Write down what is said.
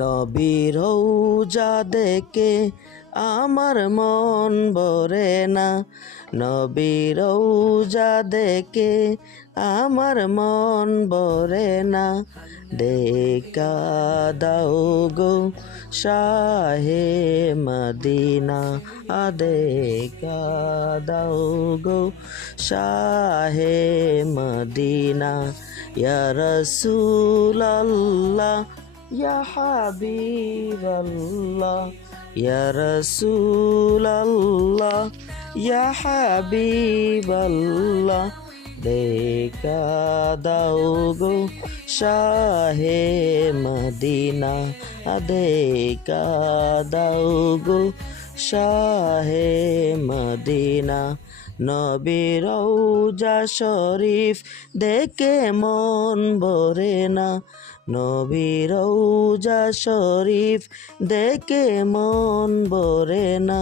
নবীর রওজা দেখে আমার মন ভরে না, নবীর রওজা দেখে আমার মন ভরে না। দেখা দাও গো শাহে মদিনা, দেখা দাও গো শাহে মদিনা। ইয়া রাসূলাল্লাহ ইয়া হাবিবাল্লাহ, ইয়া রাসূলাল্লাহ ইয়া হাবিবাল্লাহ। দেখা দাও গো শাহে মদিনা, দেখা দাও গো শাহে মদিনা। নবীর রওজা শরীফ দেখে মন ভরে না, নবীর রওজা শরীফ দেখে মন ভরে না।